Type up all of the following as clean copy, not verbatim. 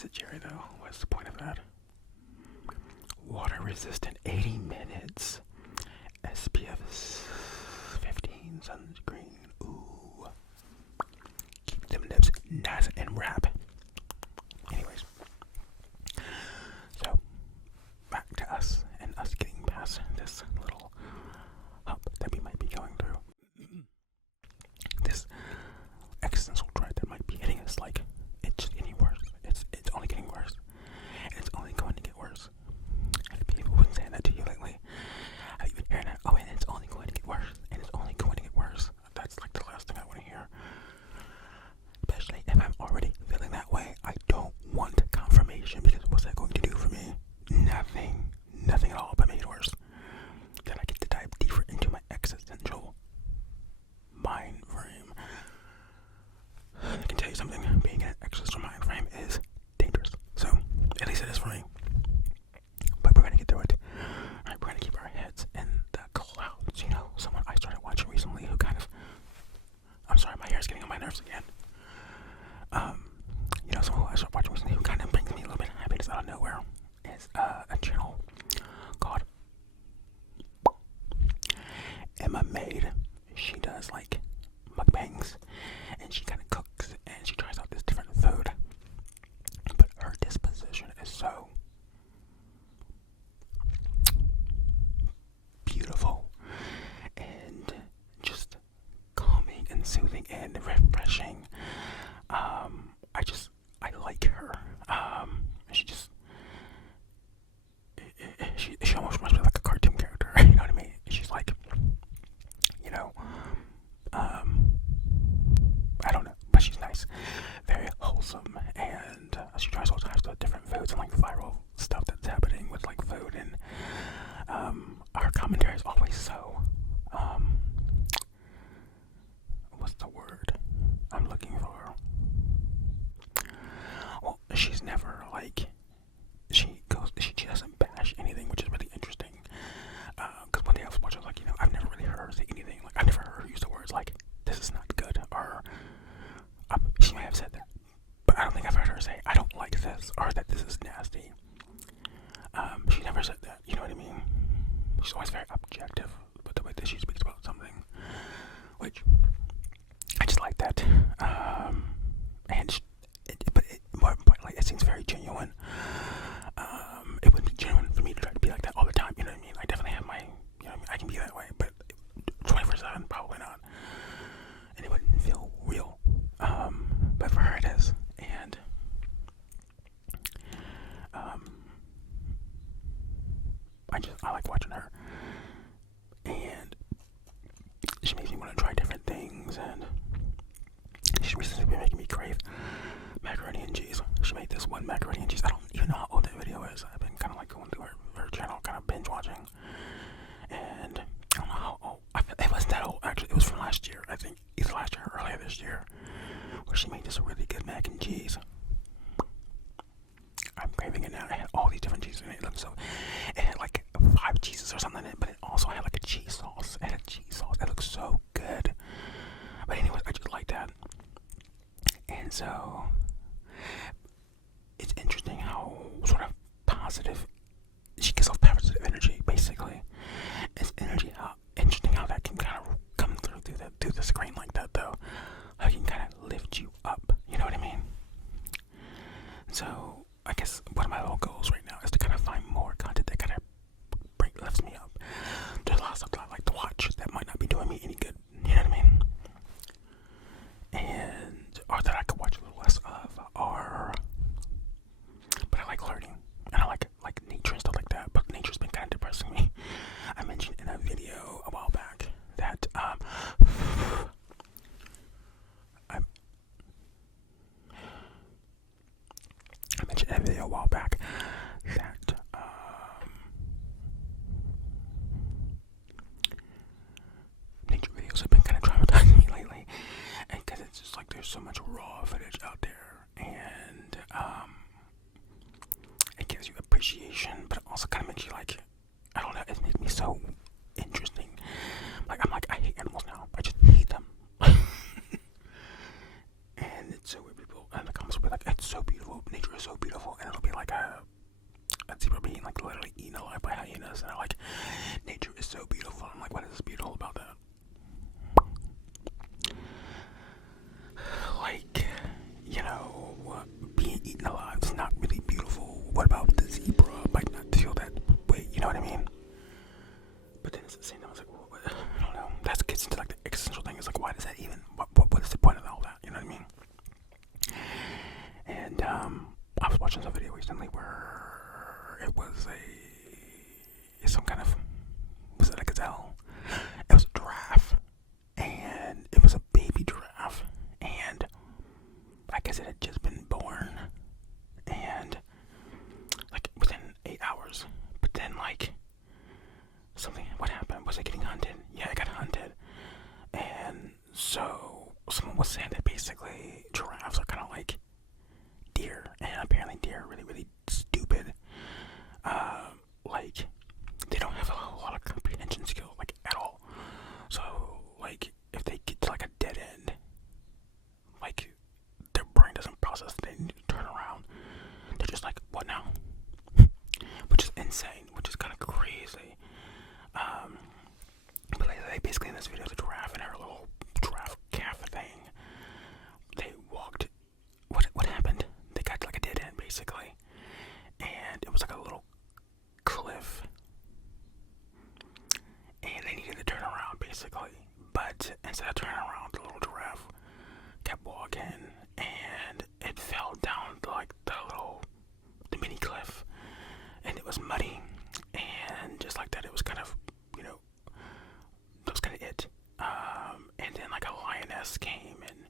Is it cherry though? What's the point of that? Water resistant 80 minutes. SPF 15 sunscreen. Ooh. Keep them lips nice and wrap. Anyways. So, back to us and us getting past this little hump that we might be going through. This existential dread that might be hitting us, like, it's just getting worse. It's only getting worse. And it's only going to get worse. Have people been saying that to you lately? Have you been hearing that? Oh, and it's only going to get worse. And it's only going to get worse. That's like the last thing I want to hear. Especially if I'm already feeling that way. I don't want confirmation, because what's that going to do for me? Nothing. Nothing at all, but make it worse. Then I get to dive deeper into my existential mind frame. I can tell you something, being in an existential mind frame is dangerous. So, at least it is for me. But we're gonna get through it. Alright, we're gonna keep our heads in the clouds. You know, someone I started watching recently who kind of, I'm sorry, my hair's getting on my nerves again. You know, someone who I started watching recently who kind of brings me a little bit of happiness out of nowhere is a channel called Emma Made. She does like mukbangs, and she kind of cooks, and she tries out this different food. But her disposition is so beautiful and just calming and soothing and refreshing. I like her. She almost reminds me of like a cartoon character. You know what I mean? She's like, you know, I don't know, but she's nice, very wholesome, and she tries all types of different foods and like viral stuff that's happening with like food, and her commentary is always so, what's the word I'm looking for? Well, she's never like, she doesn't bash anything, which is really interesting. Because one day I was watching, like, you know, I've never really heard her say anything. Like, I've never heard her use the words like, "This is not good," or she may have said that, but I don't think I've heard her say, "I don't like this," or that this is nasty. She never said that. You know what I mean? She's always very objective with the way that she speaks about something, which I just like that. But more importantly, it seems very genuine. It would be genuine for me to try to be like that all the time. You know what I mean? I definitely have my, you know what I mean? I can be that way, but 24/7, probably not. And it wouldn't feel real. But for her it is. And I like watching her. And she makes me want to try different things, and she's recently been making me crave macaroni and cheese. She made this one macaroni and cheese. I don't even know how old that video is. I've been kind of like going through her channel, kind of binge watching. And I don't know how old. It wasn't that old, actually. It was from last year, I think. Either last year or earlier this year, where she made this really good mac and cheese. I'm craving it now. It had all these different cheeses in it. It had like 5 cheeses or something in it, but it also had like a cheese sauce. It had a cheese sauce. It looked so good. But anyways, I just like that. And so, it's interesting how sort of positive, she gives off positive energy, basically. It's interesting how that can kind of come through the screen like that, though. How it can kind of lift you up, you know what I mean? So, I guess one of my little goals right now is to kind of find more content that kind of lifts me up. There's a lot of stuff that I like to watch that might not be doing me any good, you know what I mean? Or that I could watch a little less of, but I like learning, and I like nature and stuff like that, but nature's been kind of depressing me. I mentioned in a video a while back that, I mentioned in a video a while back that, nature videos have been kind of traumatizing me lately, and because it's just like there's so much raw footage out there, and it gives you appreciation, but it also kind of makes you like, I don't know, it makes me so interesting. Like, I'm like, I hate animals now. I just hate them. And it's so weird, people in the comments will be like, it's so beautiful. Nature is so beautiful. is that even what is the point of all that? You know what I mean? And I was watching some video recently where it was some kind of, was it a gazelle? It was a giraffe, and it was a baby giraffe, and I guess it had just been born, and like within 8 hours. But then like something, what happened? Was it getting hunted? Yeah, it got hunted, and so someone was saying that basically giraffes are kind of like deer, and apparently deer are really, really stupid. Like they don't have a lot of comprehension skills, like at all. So like if they get to like a dead end, like their brain doesn't process, they need to turn around. They're just like, what now? Which is insane, which is kind of crazy. But like, they basically in this video, the giraffe and her little giraffe calf thing, they walked. What happened? They got to like a dead end basically, and it was like a little cliff, and they needed to turn around basically. But instead of turning around, the little giraffe kept walking, and it fell down like the mini cliff, and it was muddy, and just like that, it was kind of, that was kind of it. And then like a lioness came and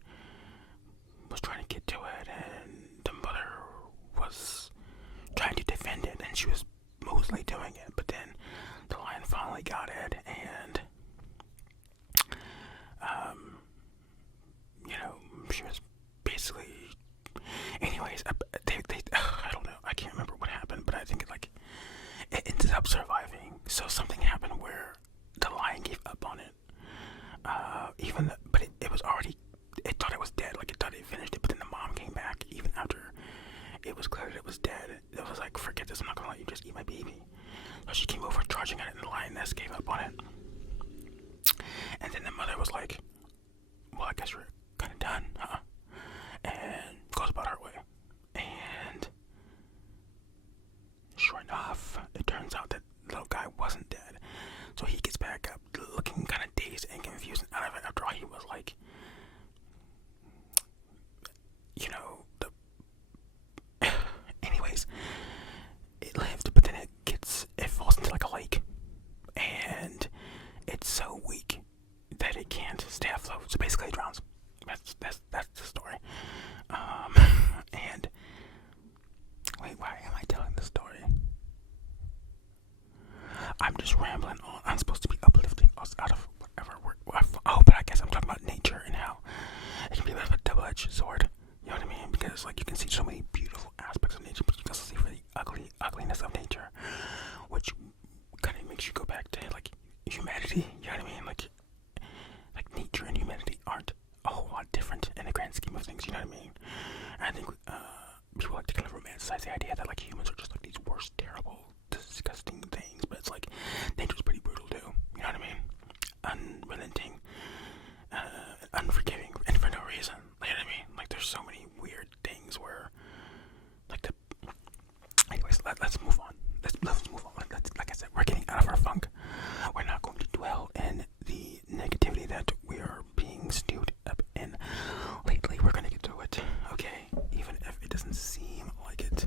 was trying to get to it, and the mother was trying to defend it, and she was mostly doing it, but then the lion finally got it, and she was basically, anyways, I don't know, I can't remember what happened, but I think it ended up surviving. So something happened where the lion gave up on it, but it was already, it thought it was dead, like it thought it finished it, but then the mom came back even after it was clear that it was dead. It was like, forget this, I'm not gonna let you just eat my baby. So she came over charging at it, and the lioness gave up on it. And then the mother was like, well, I guess we're kind of done, huh? And goes about her way. And sure enough, it turns out that the little guy wasn't dead. So he gets back up looking kind of dazed and confused and out of it. After all, he was like, anyways, it lived, but then it falls into like a lake, and it's so weak that it can't stay afloat. So basically, it drowns. That's the story. And wait, why am I telling this story? I'm just rambling on. I'm supposed to be uplifting us out of whatever but I guess I'm talking about nature and how it can be a bit of a double-edged sword. You know what I mean? Because like you can see so many beautiful aspects of nature, but you can also see for the ugliness of nature, which kind of makes you go back to like humanity. You know what I mean? Like nature and humanity aren't a whole lot different in the grand scheme of things. You know what I mean? And I think people like to kind of romanticize the idea that like humans are just like these worst, terrible, disgusting things, but it's like nature's pretty brutal too. You know what I mean? Unrelenting, unforgiving, and for no reason. You know what I mean? Like there's so many weird things where, like anyways, let's move on. Let's move on. Like I said, we're getting out of our funk. We're not going to dwell in the negativity that we are being stewed up in lately. We're gonna get through it, okay? Even if it doesn't seem like it.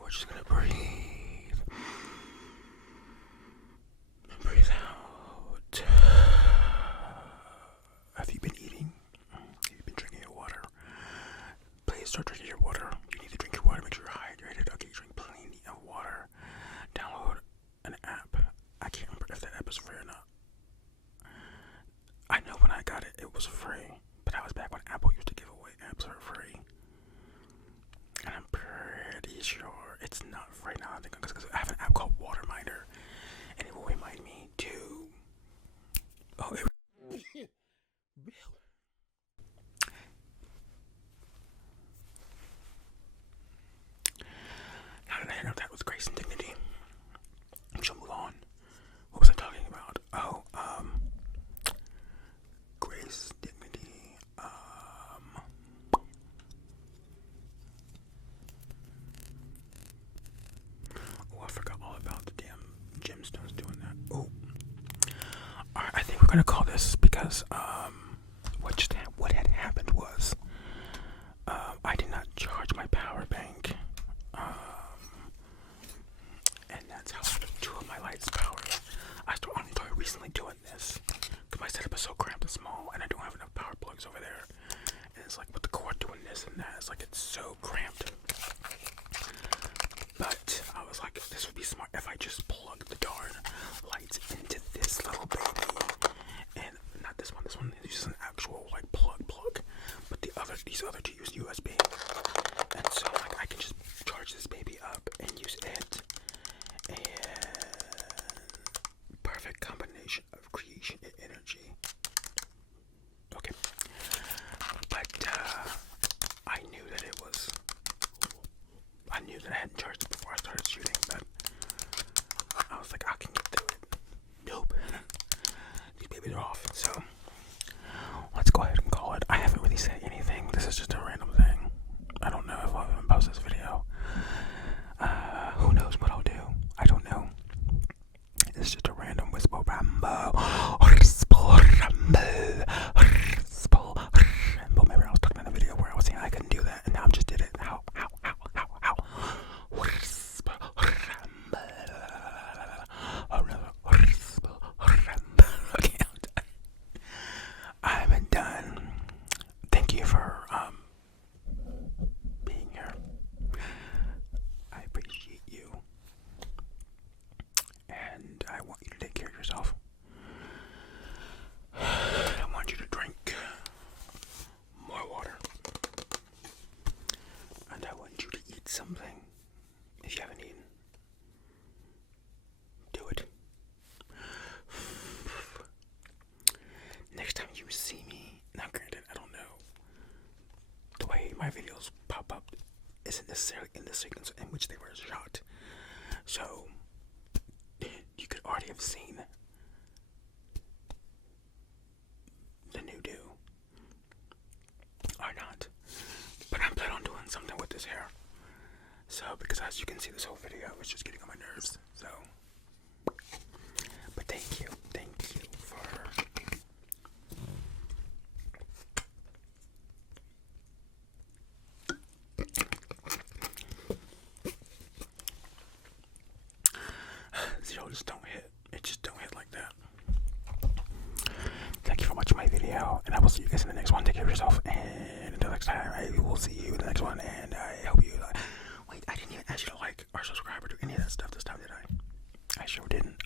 We're just gonna breathe. Breathe out. Have you been eating? Have you been drinking your water? Please start drinking your water. You need to drink your water, make sure you're hydrated. Okay, drink plenty of water. Download an app. I can't remember if that app is free or not. I know when I got it, it was free, but that was back when Apple used to give away apps for free. And I'm pretty sure it's not free now. I think because I have an app called Waterminder, and it will remind me to. Oh, it. Now that I know that was grace and dignity, we shall move on. What was I talking about? Oh, grace, dignity, oh, I forgot all about the damn gonna call this because what had happened was I did not charge my power bank, and that's how two of my lights powered. I only started recently doing this because my setup is so cramped and small, and I don't have enough power plugs over there. And it's like with the cord doing this and that, it's like it's so cramped. But I was like, this would be smart if I just plug the darn lights into this little baby, and not this one. This one is just an actual like plug. But these other two use USB, and so like I can just charge this baby up and use it. And perfect combination of creation and energy. Okay, but I knew that I hadn't charged it before I started shooting, but I was like, I can get through it. Nope. These babies are off, so let's go ahead and call it. I haven't really said anything. This is just a random thing. I don't know if I'll even post this video. Who knows what I'll do? I don't know. It's just a random whisper ramble. Maybe I was talking in a video where I was saying I couldn't do that, and now I just did it. How? Okay, I'm done. Thank you for being here. I appreciate you, and I want you to take care of yourself. I want you to drink more water, and I want you to eat something. If you haven't eaten, do it. Next time you see me, now granted, I don't know, the way my videos pop up isn't necessarily in the sequence in which they were shot, so you could already have seen the new do or not, but I'm planning on doing something with this hair. So, because as you can see, this whole video is just getting on my nerves. So, but thank you for zero. Just don't hit. It just don't hit like that. Thank you for watching my video, and I will see you guys in the next one. Take care of yourself, and until next time, I will see you in the next one. And I hope you like. Wait, I didn't even ask you to like or subscribe or do any of that stuff this time, did I? I sure didn't.